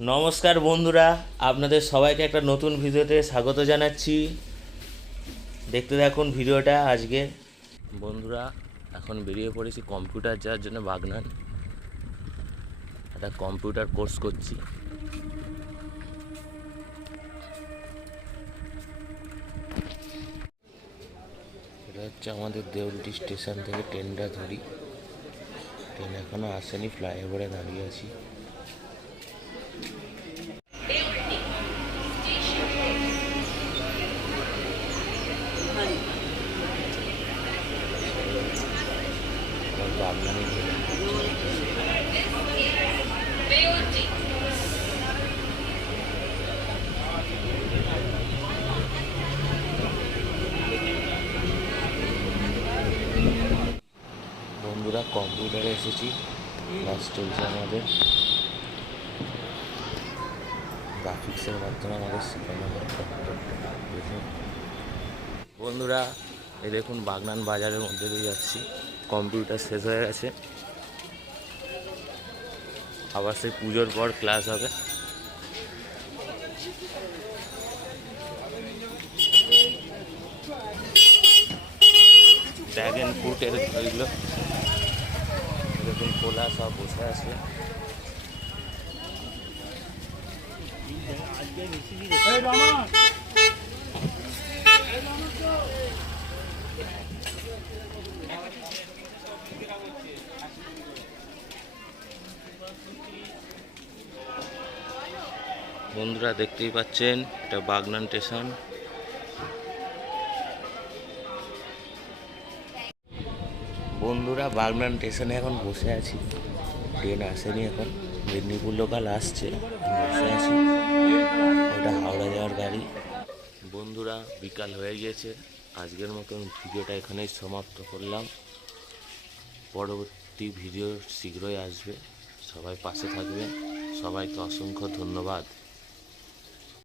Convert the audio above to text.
নমস্কার বন্ধুরা, আপনাদের সবাইকে একটা নতুন ভিডিওতে স্বাগত জানাচ্ছি। দেখতে থাকুন ভিডিওটা আজকে। বন্ধুরা, এখন বেরিয়ে পড়েছি কম্পিউটার যাওয়ার জন্য বাগনান। একটা কম্পিউটার কোর্স করছি। এটা হচ্ছে আমাদের দেউলটি স্টেশন থেকে ট্রেনটা ধরি। ট্রেন এখনও আসেনি, ফ্লাইওভারে দাঁড়িয়ে আছি। বাগনানে বন্ধুরা কম্পিউটারে এসেছি, ক্লাস চলছে আমাদের। গ্রাফিক্সের মাধ্যমে আমাদের শেখানো হয় কম্পিউটারটা। দেখুন বন্ধুরা, এই দেখুন বাগনান বাজারের মধ্যে দিয়ে যাচ্ছি। কম্পিউটার শেষ হয়ে গেছে, আবার সেই পুজোর পর ক্লাস হবে। ড্র্যাগন ফ্রুটের ওইগুলো দেখুন খোলা, সব বসে আছে। বন্ধুরা দেখতেই পাচ্ছেন, এটা বাগনান স্টেশন। বন্ধুরা বাগনান স্টেশনে এখন বসে আছি, ট্রেন আসেনি এখন। মেদিনীপুর লোকাল আসছে, বসে আছি। ওটা হাওড়া যাওয়ার গাড়ি। বন্ধুরা বিকাল হয়ে গিয়েছে, আজকের মতন ভিডিওটা এখানেই সমাপ্ত করলাম। পরবর্তী ভিডিও শীঘ্রই আসবে, সবাই পাশে থাকবেন। সবাইকে অসংখ্য ধন্যবাদ।